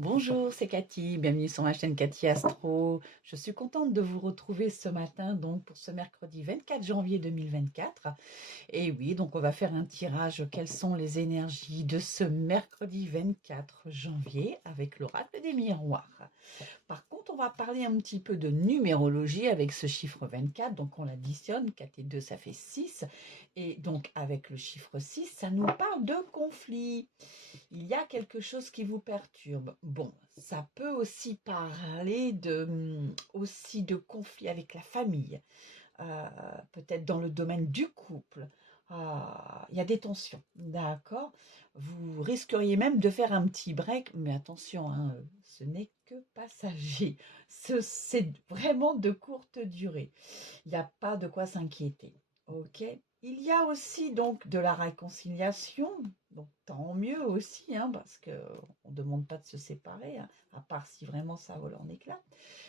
Bonjour, c'est Cathy, bienvenue sur ma chaîne Cathy Astro. Je suis contente de vous retrouver ce matin donc pour ce mercredi 24 janvier 2024. Et oui, donc on va faire un tirage. Quelles sont les énergies de ce mercredi 24 janvier avec l'oracle des miroirs. Par contre, on va parler un petit peu de numérologie avec ce chiffre 24. Donc, on l'additionne. 4 et 2, ça fait 6. Et donc, avec le chiffre 6, ça nous parle de conflit. Il y a quelque chose qui vous perturbe. Bon, ça peut aussi parler aussi de conflit avec la famille. Peut-être dans le domaine du couple. Il y a des tensions, d'accord. Vous risqueriez même de faire un petit break, mais attention, hein, ce n'est que passager. C'est vraiment de courte durée. Il n'y a pas de quoi s'inquiéter, ok. Il y a aussi donc de la réconciliation, donc tant mieux aussi, hein, parce qu'on ne demande pas de se séparer, hein, à part si vraiment ça vole en éclats.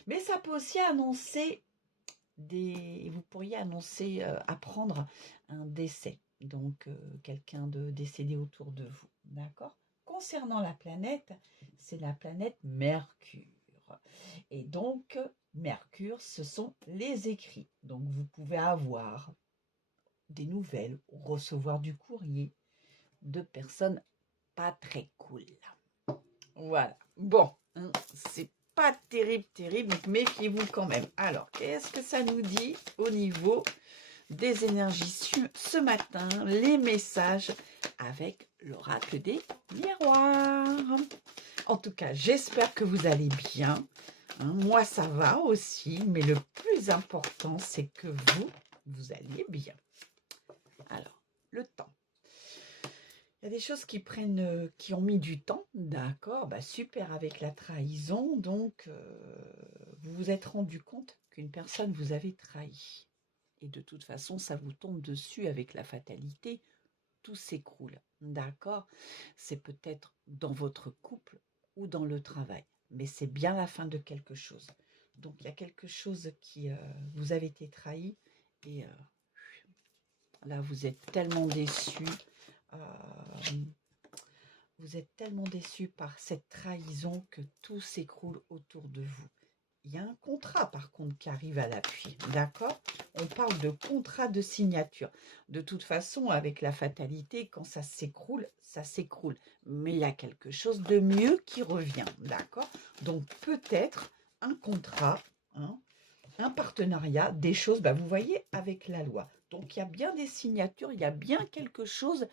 Mais ça peut aussi annoncer vous pourriez annoncer, apprendre un décès, donc quelqu'un de décédé autour de vous, d'accord. Concernant la planète, c'est la planète Mercure. Et donc, Mercure, ce sont les écrits. Donc, vous pouvez avoir des nouvelles, recevoir du courrier de personnes pas très cool. Voilà. Bon, hein, c'est pas terrible, terrible, donc méfiez-vous quand même. Alors, qu'est-ce que ça nous dit au niveau des énergies ce matin, les messages avec l'oracle des miroirs? En tout cas, j'espère que vous allez bien. Hein, moi, ça va aussi, mais le plus important, c'est que vous alliez bien. Alors, le temps. Il y a des choses qui ont mis du temps, d'accord, bah super avec la trahison, donc vous vous êtes rendu compte qu'une personne vous avait trahi. Et de toute façon, ça vous tombe dessus avec la fatalité, tout s'écroule, d'accord. C'est peut-être dans votre couple ou dans le travail, mais c'est bien la fin de quelque chose. Donc il y a quelque chose qui vous avez été trahi et là vous êtes tellement déçu. Vous êtes tellement déçu par cette trahison que tout s'écroule autour de vous. Il y a un contrat par contre qui arrive à l'appui, d'accord. On parle de contrat de signature. De toute façon, avec la fatalité, quand ça s'écroule, ça s'écroule. Mais il y a quelque chose de mieux qui revient, d'accord. Donc peut-être un contrat, hein, un partenariat, des choses, vous voyez, avec la loi. Donc il y a bien des signatures, il y a bien quelque chose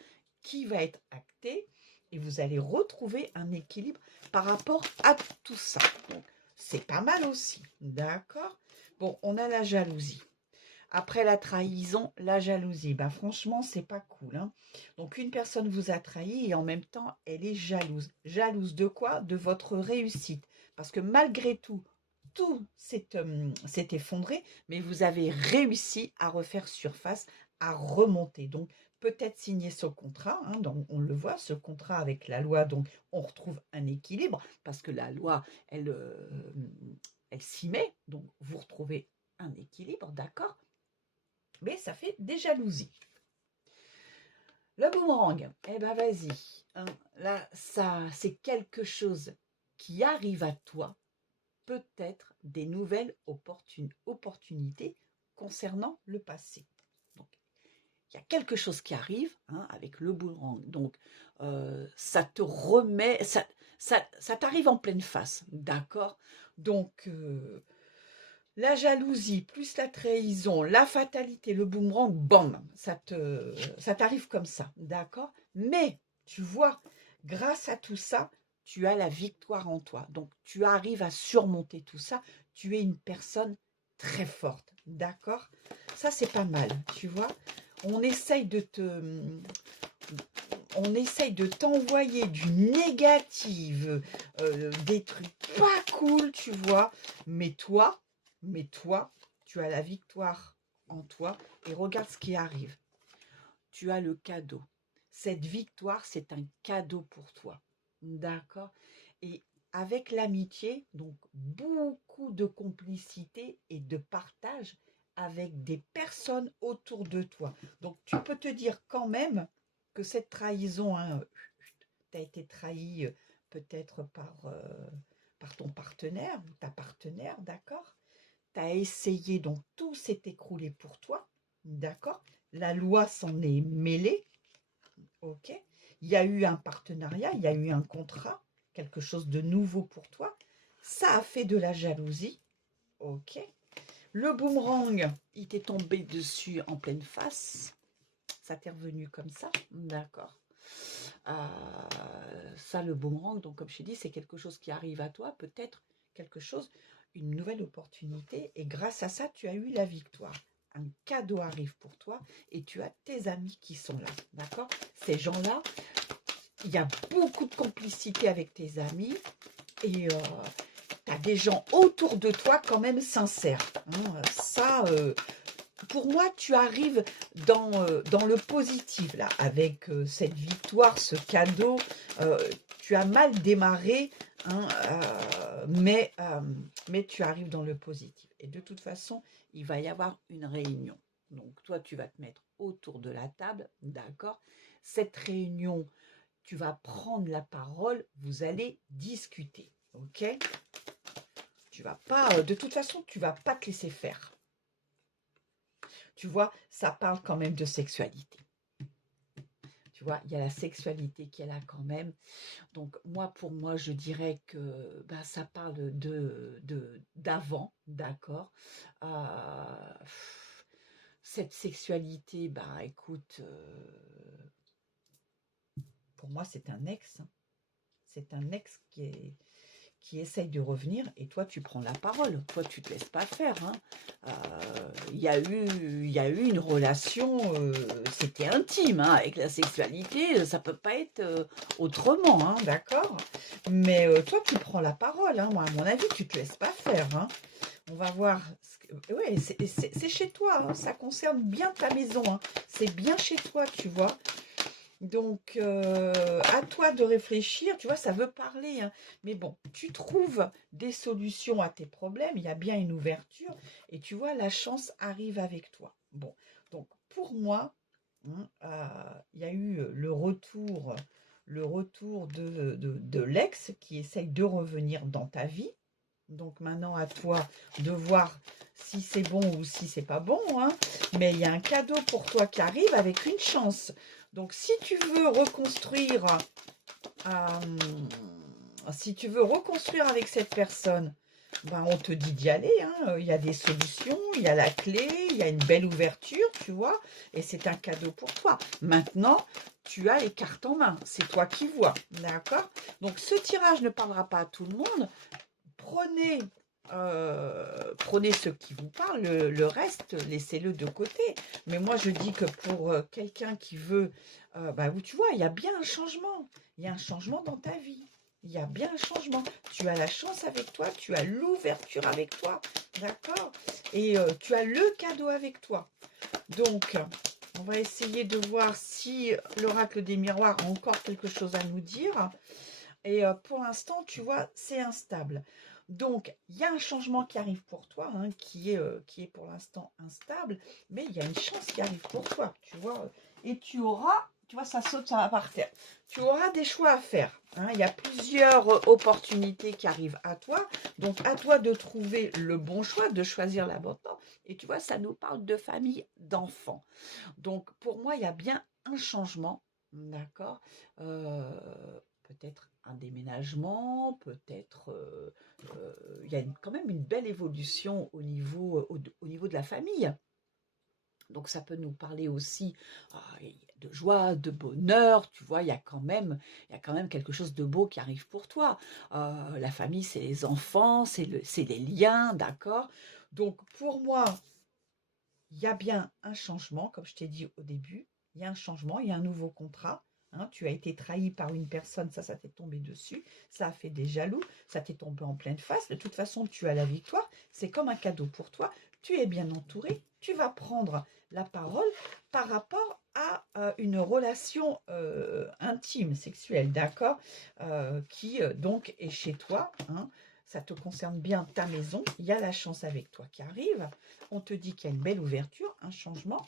qui va être acté et vous allez retrouver un équilibre par rapport à tout ça. Donc, c'est pas mal aussi, d'accord. Bon, on a la jalousie. Après la trahison, la jalousie. Franchement, c'est pas cool, hein. Donc, une personne vous a trahi et en même temps, elle est jalouse. Jalouse de quoi? De votre réussite. Parce que malgré tout, tout s'est effondré, mais vous avez réussi à refaire surface, à remonter. Donc, peut-être signer ce contrat, hein, donc on le voit, ce contrat avec la loi, donc on retrouve un équilibre, parce que la loi, elle s'y met, donc vous retrouvez un équilibre, d'accord. Mais ça fait des jalousies. Le boomerang, vas-y, hein, là, ça, c'est quelque chose qui arrive à toi, peut-être des nouvelles opportunités concernant le passé. Donc, il y a quelque chose qui arrive, hein, avec le boomerang. Donc, ça te remet, ça t'arrive en pleine face, d'accord. Donc, la jalousie, plus la trahison, la fatalité, le boomerang, bam, ça t'arrive comme ça, d'accord. Mais, tu vois, grâce à tout ça, tu as la victoire en toi. Donc, tu arrives à surmonter tout ça. Tu es une personne très forte, d'accord. Ça, c'est pas mal, tu vois. On essaye de t'envoyer du négatif, des trucs pas cool, tu vois. Mais toi, tu as la victoire en toi et regarde ce qui arrive. Tu as le cadeau. Cette victoire, c'est un cadeau pour toi. D'accord? Et avec l'amitié, donc beaucoup de complicité et de partage avec des personnes autour de toi. Donc tu peux te dire quand même que cette trahison, hein, tu as été trahi peut-être par ton partenaire ou ta partenaire, d'accord? Tu as essayé, donc tout s'est écroulé pour toi, d'accord? La loi s'en est mêlée, ok? Il y a eu un partenariat, il y a eu un contrat, quelque chose de nouveau pour toi. Ça a fait de la jalousie, ok? Le boomerang, il t'est tombé dessus en pleine face. Ça t'est revenu comme ça, d'accord? Ça, le boomerang, donc comme je t'ai dit, c'est quelque chose qui arrive à toi, peut-être quelque chose, une nouvelle opportunité, et grâce à ça, tu as eu la victoire. Un cadeau arrive pour toi et tu as tes amis qui sont là, d'accord? Ces gens-là, il y a beaucoup de complicité avec tes amis et tu as des gens autour de toi quand même sincères, hein. Ça, pour moi, tu arrives dans le positif, là, avec cette victoire, ce cadeau. Tu as mal démarré, hein, mais tu arrives dans le positif. Et de toute façon, il va y avoir une réunion. Donc, toi, tu vas te mettre autour de la table, d'accord? Cette réunion, tu vas prendre la parole, vous allez discuter, ok? Tu vas pas, de toute façon, tu vas pas te laisser faire. Tu vois, ça parle quand même de sexualité. Tu vois, il y a la sexualité qui est là quand même. Donc, pour moi, je dirais que ça parle d'avant, d'accord. Cette sexualité, écoute, pour moi, c'est un ex, hein. C'est un ex qui essaye de revenir et toi tu prends la parole, toi tu te laisses pas faire, hein. Il y a eu une relation, c'était intime, hein, avec la sexualité, ça peut pas être autrement, hein, d'accord? Mais toi tu prends la parole, hein, moi à mon avis tu te laisses pas faire, hein. On va voir. Ouais, c'est chez toi, hein, ça concerne bien ta maison, hein. C'est bien chez toi, tu vois. Donc, à toi de réfléchir, tu vois, ça veut parler, hein. Mais bon, tu trouves des solutions à tes problèmes, il y a bien une ouverture, et tu vois, la chance arrive avec toi. Bon, donc pour moi, hein, il y a eu le retour de l'ex qui essaye de revenir dans ta vie. Donc maintenant, à toi de voir si c'est bon ou si c'est pas bon, hein. Mais il y a un cadeau pour toi qui arrive avec une chance. Donc si tu veux reconstruire avec cette personne, on te dit d'y aller, hein. Il y a des solutions, il y a la clé, il y a une belle ouverture, tu vois, et c'est un cadeau pour toi. Maintenant, tu as les cartes en main, c'est toi qui vois, d'accord? Donc ce tirage ne parlera pas à tout le monde. Prenez ce qui vous parle, le reste, laissez-le de côté. Mais moi, je dis que pour quelqu'un qui veut, tu vois, il y a bien un changement. Il y a un changement dans ta vie. Il y a bien un changement. Tu as la chance avec toi, tu as l'ouverture avec toi, d'accord? Et tu as le cadeau avec toi. Donc, on va essayer de voir si l'oracle des miroirs a encore quelque chose à nous dire. Et pour l'instant, tu vois, c'est instable. Donc, il y a un changement qui arrive pour toi, hein, qui est pour l'instant instable, mais il y a une chance qui arrive pour toi, tu vois. Et tu auras, tu vois, ça saute, ça va par terre. Tu auras des choix à faire, hein. Il y a plusieurs opportunités qui arrivent à toi. Donc, à toi de trouver le bon choix, de choisir la bonne porte. Et tu vois, ça nous parle de famille, d'enfants. Donc, pour moi, il y a bien un changement, d'accord. Peut-être un déménagement, peut-être il y a quand même une belle évolution au niveau de la famille. Donc ça peut nous parler aussi de joie, de bonheur, tu vois, il y a quand même quelque chose de beau qui arrive pour toi. La famille, c'est les enfants, c'est les liens, d'accord? Donc pour moi, il y a bien un changement, comme je t'ai dit au début, il y a un changement, il y a un nouveau contrat. Hein, tu as été trahi par une personne, ça t'est tombé dessus, ça a fait des jaloux, ça t'est tombé en pleine face. De toute façon, tu as la victoire, c'est comme un cadeau pour toi. Tu es bien entouré, tu vas prendre la parole par rapport à une relation intime, sexuelle, d'accord, qui donc est chez toi, hein. Ça te concerne bien ta maison, il y a la chance avec toi qui arrive. On te dit qu'il y a une belle ouverture, un changement.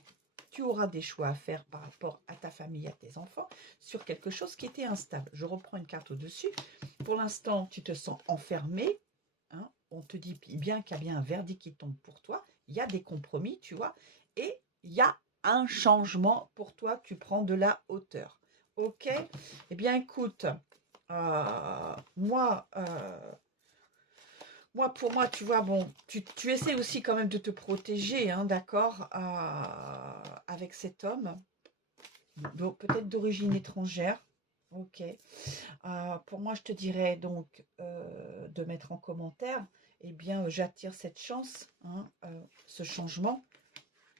Tu auras des choix à faire par rapport à ta famille, à tes enfants, sur quelque chose qui était instable. Je reprends une carte au-dessus. Pour l'instant, tu te sens enfermé. Hein, on te dit bien qu'il y a bien un verdict qui tombe pour toi. Il y a des compromis, tu vois. Et il y a un changement pour toi. Tu prends de la hauteur. OK? Eh bien, écoute, moi, pour moi, tu vois, bon, tu essaies aussi quand même de te protéger, hein, d'accord, avec cet homme, peut-être d'origine étrangère. Ok. Pour moi, je te dirais donc de mettre en commentaire, eh bien, j'attire cette chance, hein, ce changement.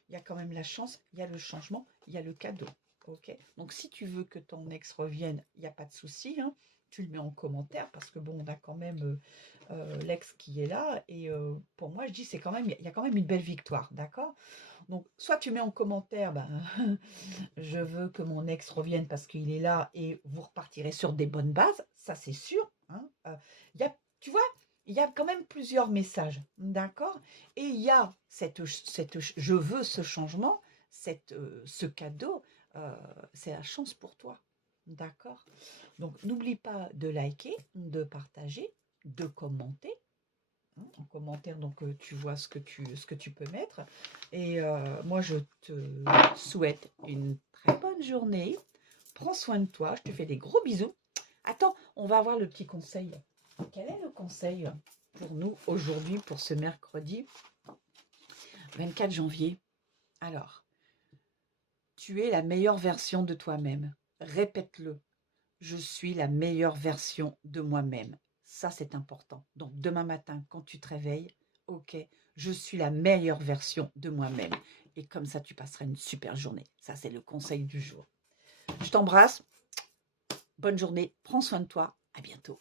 Il y a quand même la chance, il y a le changement, il y a le cadeau. Ok. Donc, si tu veux que ton ex revienne, il n'y a pas de souci, hein, tu le mets en commentaire parce que bon, on a quand même l'ex qui est là. Et pour moi, je dis, c'est quand même, il y a quand même une belle victoire, d'accord? Donc, soit tu mets en commentaire, ben, je veux que mon ex revienne parce qu'il est là et vous repartirez sur des bonnes bases, ça c'est sûr. Hein. Tu vois, il y a quand même plusieurs messages, d'accord? Et il y a je veux ce changement, ce cadeau, c'est la chance pour toi, d'accord? Donc, n'oublie pas de liker, de partager, de commenter. Hein, en commentaire, donc tu vois ce que tu peux mettre. Et moi, je te souhaite une très bonne journée. Prends soin de toi. Je te fais des gros bisous. Attends, on va avoir le petit conseil. Quel est le conseil pour nous aujourd'hui, pour ce mercredi 24 janvier? Alors, tu es la meilleure version de toi-même. Répète-le. Je suis la meilleure version de moi-même. Ça, c'est important. Donc, demain matin, quand tu te réveilles, ok, je suis la meilleure version de moi-même. Et comme ça, tu passeras une super journée. Ça, c'est le conseil du jour. Je t'embrasse. Bonne journée. Prends soin de toi. À bientôt.